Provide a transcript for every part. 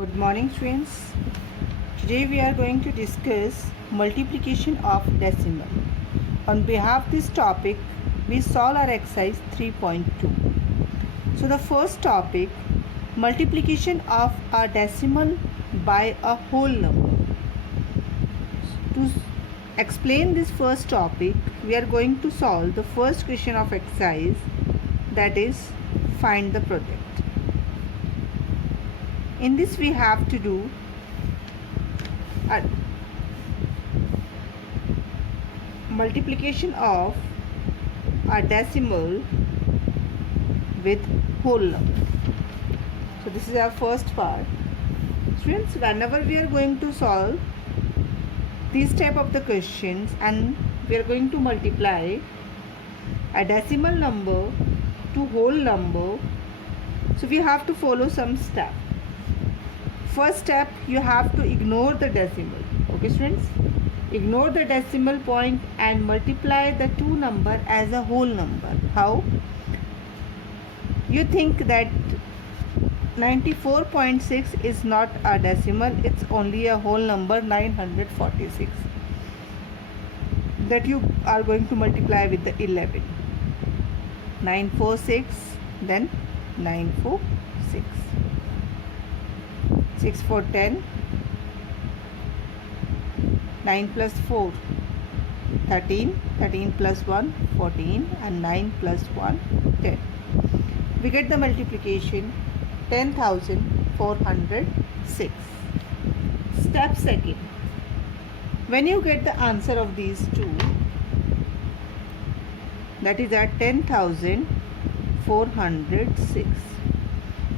Good morning, students. Today we are going to discuss multiplication of decimal. On behalf of this topic, we solve our exercise 3.2. So the first topic, multiplication of a decimal by a whole number. To explain this first topic, we are going to solve the first question of exercise, that is find the product. In this we have to do a multiplication of a decimal with whole number. So this is our first part. Students, whenever we are going to solve these type of the questions and we are going to multiply a decimal number to whole number, so we have to follow some steps. First step, you have to ignore the decimal. Okay, students? Ignore the decimal point and multiply the two number as a whole number. How? You think that 94.6 is not a decimal, it's only a whole number 946. That you are going to multiply with the 11. 946, then 946. 6 4 10, 9 plus 4 13, 13 plus 1 14, and 9 plus 1 10. We get the multiplication 10,406. Step second, when you get the answer of these two, that is at 10,406.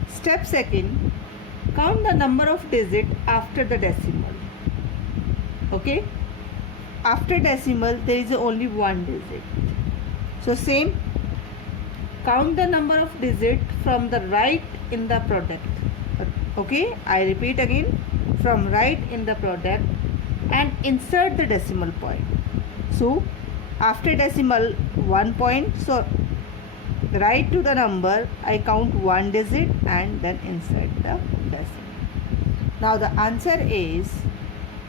Step second, count the number of digits after the decimal. Okay, after decimal there is only one digit. So same, count the number of digits from the right in the product. Okay, I repeat again, from right in the product and insert the decimal point. So after decimal 1 point, so right to the number I count one digit and then insert the decimal. Now the answer is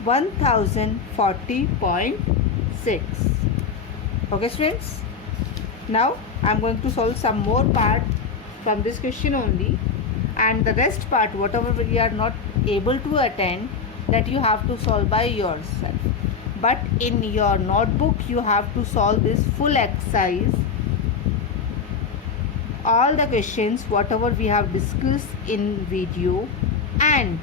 1040.6. Okay, students? Now I am going to solve some more part from this question only, and the rest part, whatever we are not able to attend, that you have to solve by yourself. But in your notebook you have to solve this full exercise, all the questions whatever we have discussed in video, and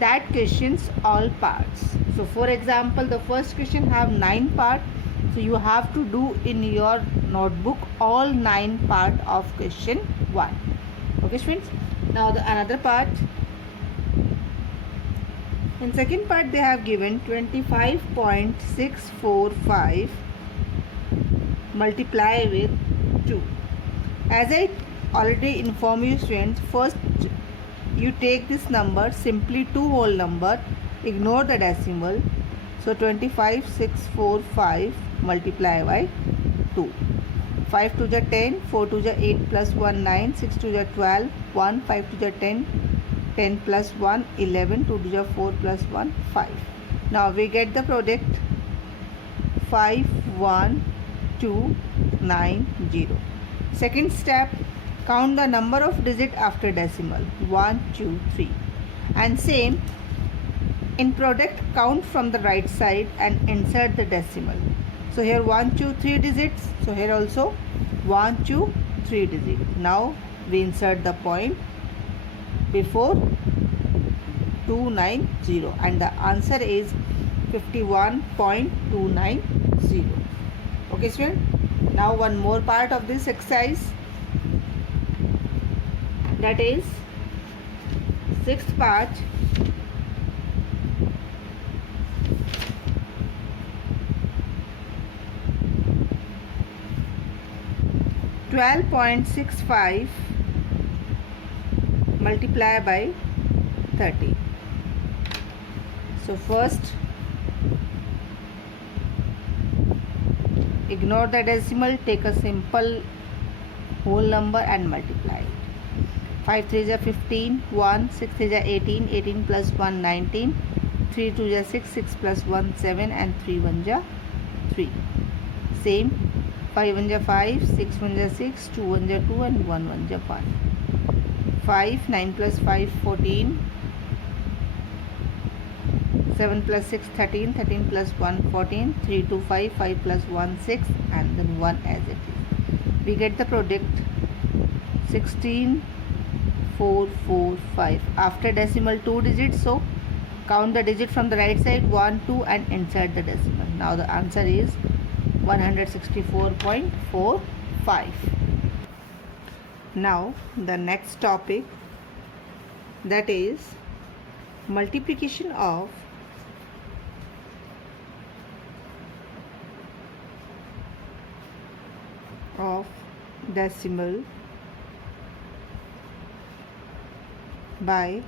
that questions all parts. So for example, the first question have 9 part, so you have to do in your notebook all 9 part of question 1. Okay, friends? Now the another part, in second part they have given 25.645 multiply with 2. As I already informed you, students, first you take this number simply two whole number, ignore the decimal. So 25.645 multiply by 2. 5 to the 10, 4 to the 8 plus 1 9, 6 to the 12 1, 5 to the 10, 10 plus 1 11, 2 to the 4 plus 1 5. Now we get the product 51290. Second step, count the number of digits after decimal 1 2 3, and same in product count from the right side and insert the decimal. So here 1 2 3 digits, so here also 1 2 3 digits. Now we insert the point before 290 and the answer is 51.290. Okay, student? Now one more part of this exercise, that is sixth part. $12.65 multiply by 30. So first ignore the decimal, take a simple whole number and multiply it. 5 3 is 15, 1, 6 3 is 18, 18 plus 1 19, 3 2 is 6, 6 plus 1 7, and 3 1 is 3. Same, 5 1 is 5, 6 1 is 6, 2 1 is 2, and 1 1 is 1. 5, 9 plus 5 14, 7 plus 6 13, 13 plus 1 14, 3 2 5, 5 plus 1 6, and then 1 as it is. We get the product 16 4 4 5. After decimal 2 digits, so count the digit from the right side 1 2 and insert the decimal. Now the answer is 164.45. Now the next topic, that is multiplication of decimal by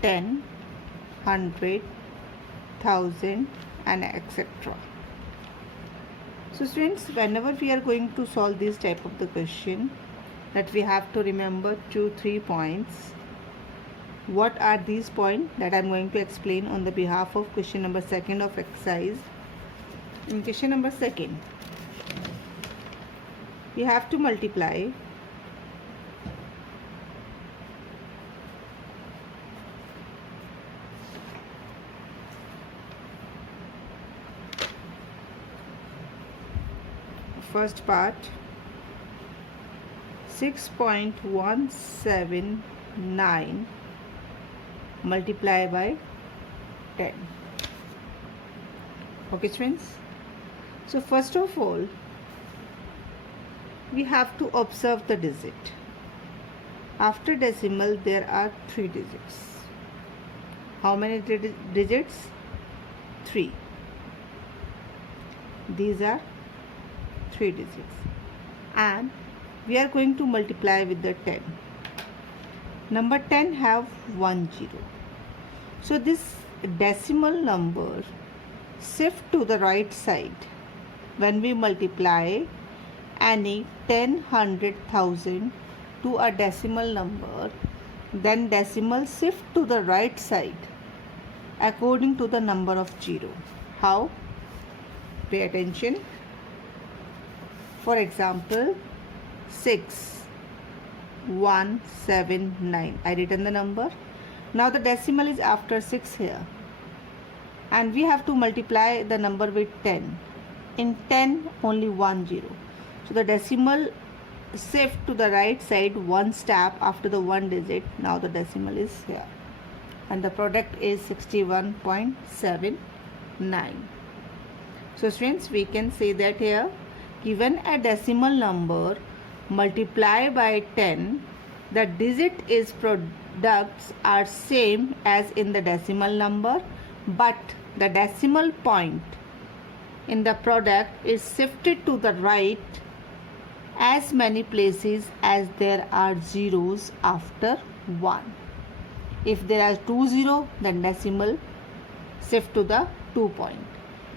10, 100, 1000, and etc. So students, whenever we are going to solve this type of the question, that we have to remember 2-3 points. What are these points that I am going to explain on the behalf of question number 2 of exercise. In question number 2, we have to multiply first part 6.179 multiply by 10. Okay friends, so first of all we have to observe the digit. After decimal there are 3 digits. How many digits? 3. These are 3 digits, and we are going to multiply with the 10. Number 10 have 1 0. So this decimal number shift to the right side. When we multiply any 10, 100, 1000 to a decimal number, then decimal shift to the right side according to the number of 0. How? Pay attention. For example, 6179. I written the number. Now the decimal is after 6 here, and we have to multiply the number with 10. In 10 only 1 0. So the decimal shift to the right side one step after the 1 digit. Now the decimal is here, and the product is 61.79. So friends, we can say that here, given a decimal number multiply by 10, the digit is products are same as in the decimal number, but the decimal point in the product is shifted to the right as many places as there are zeros after 1. If there are 2 0, then decimal shift to the 2 point.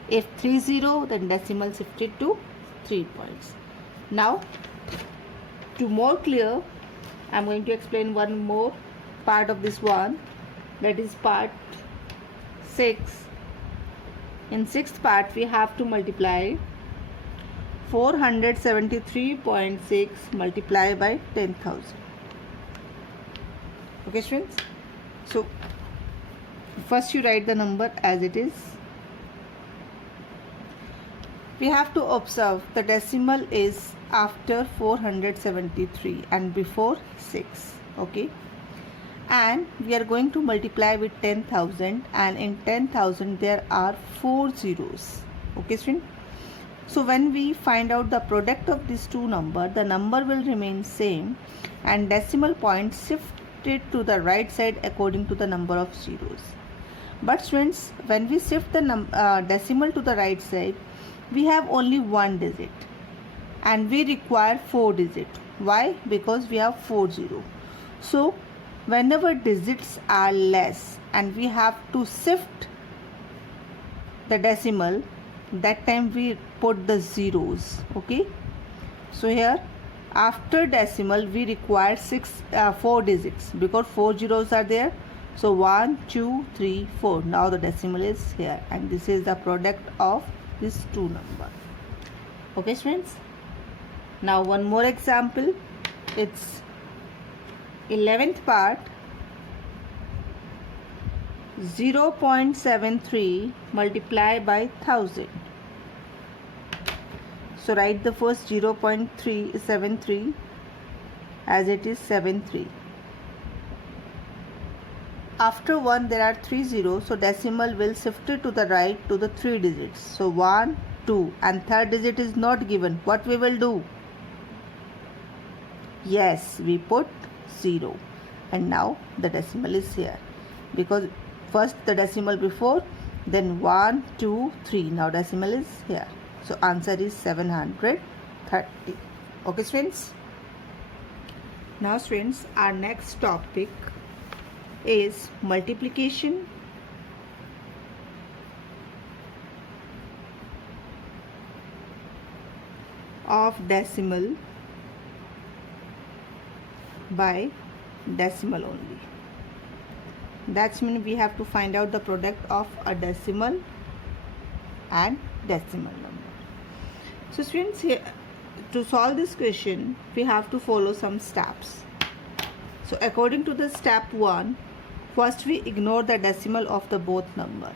If 3 0, then decimal shifted to 3 points. Now, to more clear, I am going to explain one more part of this one, that is part 6. In 6th part, we have to multiply 473.6 multiply by 10,000. Okay friends, so first you write the number as it is. We have to observe the decimal is after 473 and before 6. Okay, and we are going to multiply with 10,000, and in 10,000 there are 4 zeros. Okay friends, so when we find out the product of these two numbers, the number will remain same and decimal point shifted to the right side according to the number of zeros. But friends, when we shift the decimal to the right side, we have only 1 digit and we require 4 digits. Why? Because we have 4 0. So whenever digits are less and we have to shift the decimal, that time we put the zeros. Okay, so here After decimal we require 4 digits because 4 zeros are there. So 1 2 3 4. Now the decimal is here, and this is the product of these two numbers. Okay friends, now one more example. It's 11th part, 0.73 multiplied by 1000. So write the first 0.373 as it is 73. After 1 there are 3 zeros, so decimal will shift it to the right to the 3 digits. So 1, 2, and third digit is not given. What we will do? Yes, we put 0, and now the decimal is here because first the decimal before, then 1 2 3. Now decimal is here. So answer is 730. Okay friends. Now friends, our next topic is multiplication of decimal by decimal only. That means we have to find out the product of a decimal and decimal number. So students, here to solve this question we have to follow some steps. So according to the step 1, first we ignore the decimal of the both number.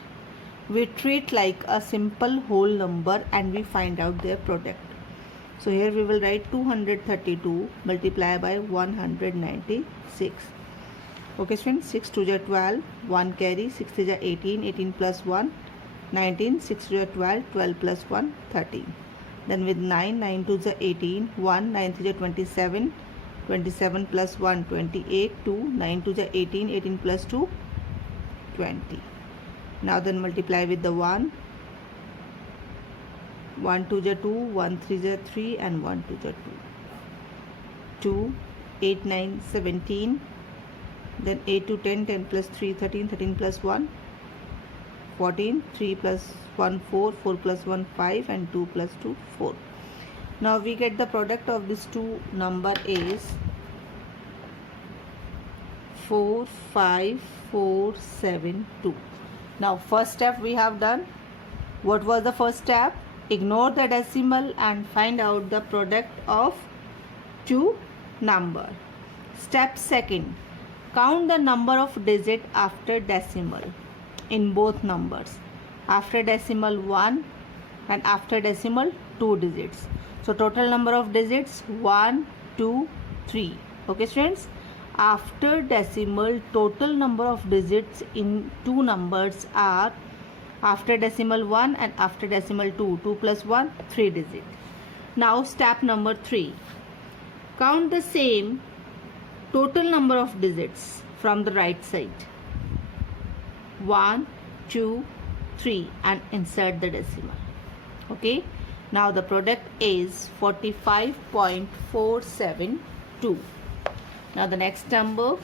We treat like a simple whole number and we find out their product. So here we will write 232 multiplied by 196. Okay friends, 6 2 is 12, 1 carry, 6 3 is 18, 18 plus 1, 19, 6 2 is 12, 12 plus 1, 13. Then with 9, 9 2 is 18, 1, 9 3 is 27, 27 plus 1, 28, 2, 9 2 is 18, 18 plus 2, 20. Now then multiply with the 1, 1 2 is 2, 1 3 is 3, and 1 2 is 2. 2, 8 9, 17, then 8 to 10, 10 plus 3, 13, 13 plus 1, 14, 3 plus 1, 4, 4 plus 1, 5, and 2 plus 2, 4. Now we get the product of these two number is 4, 5, 4, 7, 2. Now first step we have done. What was the first step? Ignore the decimal and find out the product of two number. Step second, count the number of digit after decimal in both numbers. After decimal 1 and after decimal 2 digits. So total number of digits 1, 2, 3. Okay students, after decimal total number of digits in two numbers are after decimal 1 and after decimal 2. 2 plus 1, 3 digit. Now step number 3. Count the same total number of digits from the right side. 1, 2, 3 and insert the decimal. Okay. Now the product is 45.472. Now the next number,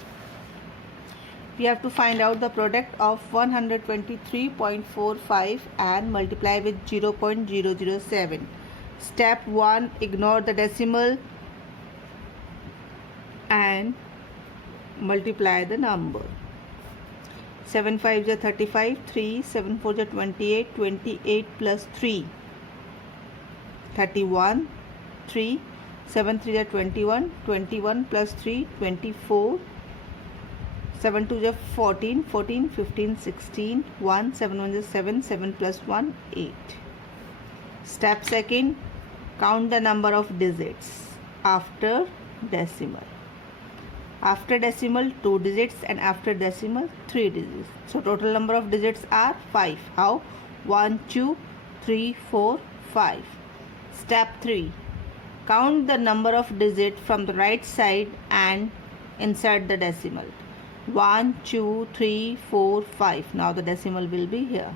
we have to find out the product of 123.45 and multiply with 0.007. Step 1, ignore the decimal and multiply the number. 7 5 is 35, 3, 7 4 is 28, 28 plus 3, 31, 3, 7 3 is 21, 21 plus 3, 24, 7 2 is 14, 14, 15, 16, 1, 7 1 is 7, 7 plus 1, 8. Step second, count the number of digits after decimal. After decimal 2 digits and after decimal 3 digits. So total number of digits are 5. How? 1, 2, 3, 4, 5. Step 3. Count the number of digits from the right side and insert the decimal. 1, 2, 3, 4, 5. Now the decimal will be here.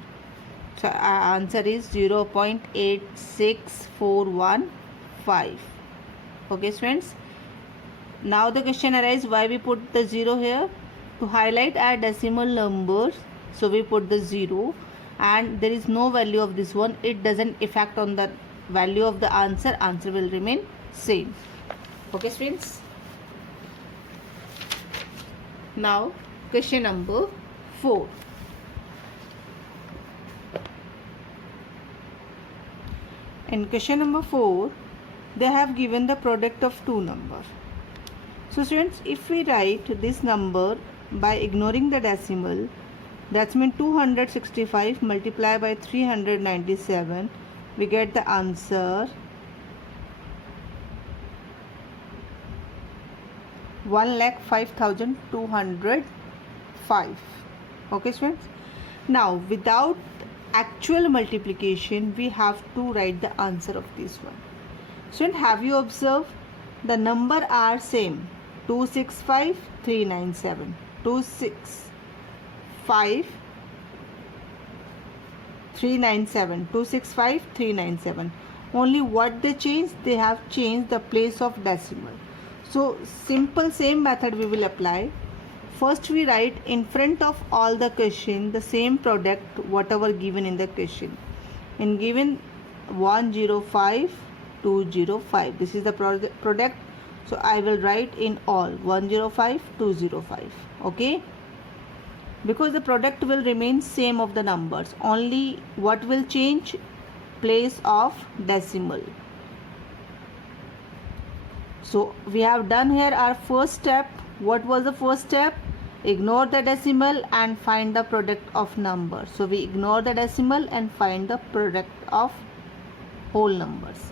So our answer is 0.86415. Okay friends. Now the question arises, why we put the 0 here? To highlight our decimal numbers. So we put the 0 and there is no value of this one. It doesn't affect on the value of the answer. Answer will remain same. Okay students. Now question number 4. In question number 4, they have given the product of two numbers. So students, if we write this number by ignoring the decimal, that's mean 265 multiplied by 397, we get the answer 1,05,205. Okay students. Now without actual multiplication, we have to write the answer of this one. Student, have you observed the number are same, 265 397, 265 397, 265 397. Only what they changed, they have changed the place of decimal. So simple same method we will apply. First we write in front of all the question the same product whatever given in the question. In given 105 205, this is the product, so I will write in all 105 205. Okay, because the product will remain same of the numbers, only what will change, place of decimal. So we have done here our first step. What was the first step? Ignore the decimal and find the product of number. So we ignore the decimal and find the product of whole numbers.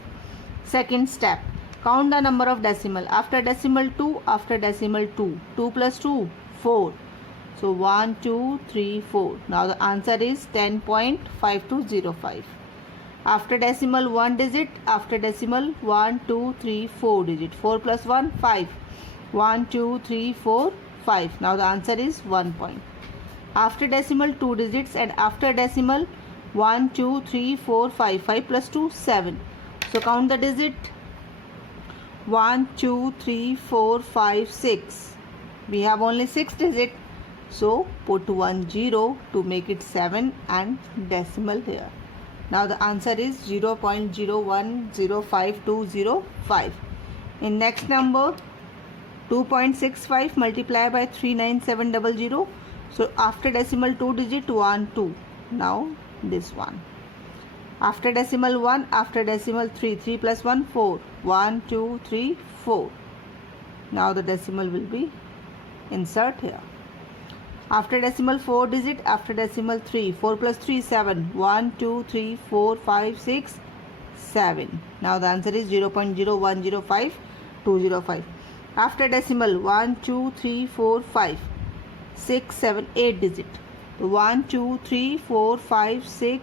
Second step, count the number of decimal. After decimal 2, after decimal 2, 2 plus 2, 4. So 1, 2, 3, 4. Now the answer is 10.5205. After decimal 1 digit, after decimal 1, 2, 3, 4 digit. 4 plus 1, 5. 1, 2, 3, 4, 5. Now the answer is 1 point. After decimal 2 digits and after decimal 1, 2, 3, 4, 5. 5 plus 2, 7. So count the digit. 1, 2, 3, 4, 5, 6. We have only 6 digits. So put 1 0 to make it 7 and decimal here. Now the answer is 0.0105205. In next number 2.65 multiplied by 39700. So after decimal 2 digit 1 2. Now this one. After decimal 1, after decimal 3, 3 plus 1 4. 1 2 3 4. Now the decimal will be insert here. After decimal 4 digit, after decimal 3, 4 plus 3 7. 1 2 3 4 5 6 7. Now the answer is 0.0105205. After decimal 1 2 3 4 5 6 7 8 digit. 1 2 3 4 5 6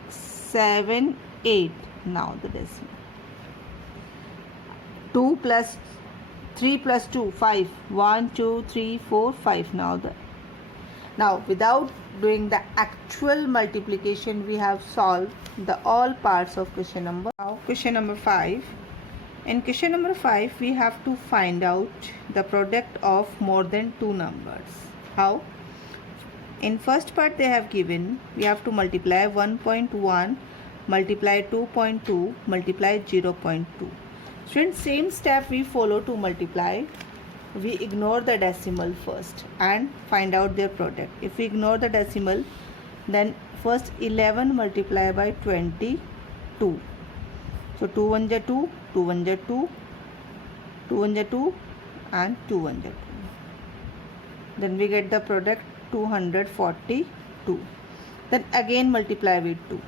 7 8. Now the decimal. 2 plus 3 plus 2 5. 1 2 3 4 5. Now without doing the actual multiplication, we have solved the all parts of question number. Now question number 5. In question number 5, we have to find out the product of more than two numbers. How? In first part they have given, we have to multiply 1.1, multiply 2.2, multiply 0.2. Students, same step we follow to multiply. We ignore the decimal first and find out their product. If we ignore the decimal, then first 11 multiplied by 22. So 2 1 ja 2, 2 1 ja 2, 2 1 ja 2 and 2 1 ja 2. Then we get the product 242. Then again multiply with 2.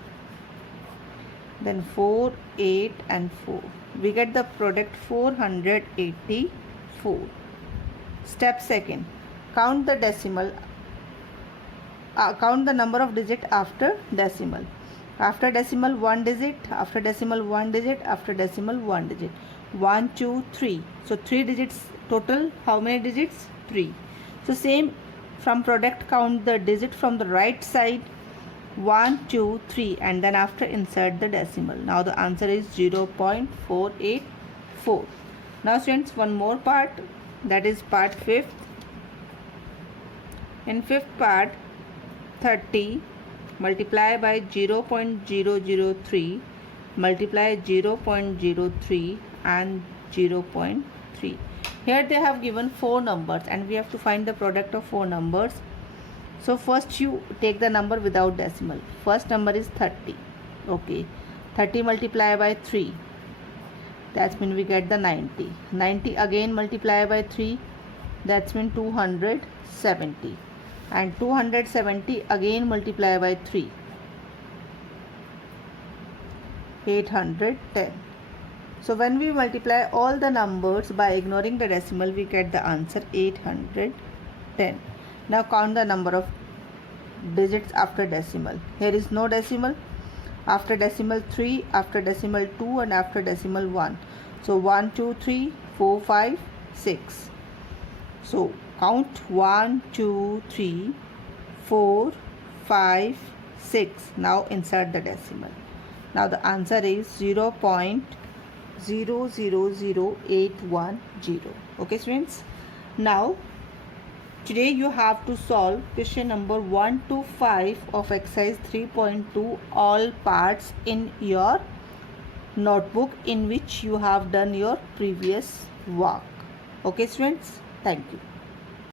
Then 4, 8 and 4. We get the product 484. Step second, count the decimal, count the number of digit after decimal. After decimal 1 digit, after decimal 1 digit, after decimal 1 digit. 1 2 3. So 3 digits total. How many digits? 3. So same from product, count the digit from the right side. 1 2 3 and then after insert the decimal. Now the answer is 0.484. Now students, one more part, that is part 5th. In 5th part, 30 multiply by 0.003, multiply 0.03 and 0.3. Here they have given 4 numbers and we have to find the product of 4 numbers. So first you take the number without decimal. First number is 30. Okay, 30 multiplied by 3, that's mean we get the 90. 90 again multiply by 3, that's mean 270. And 270 again multiply by 3, 810. So when we multiply all the numbers by ignoring the decimal, we get the answer 810. Now count the number of digits after decimal. Here is no decimal. After decimal 3, after decimal 2, and after decimal 1. So 1, 2, 3, 4, 5, 6. So count 1, 2, 3, 4, 5, 6. Now insert the decimal. Now the answer is 0.000810. Okay students. Now today you have to solve question number 1 to 5 of exercise 3.2 all parts in your notebook in which you have done your previous work. Okay students, thank you.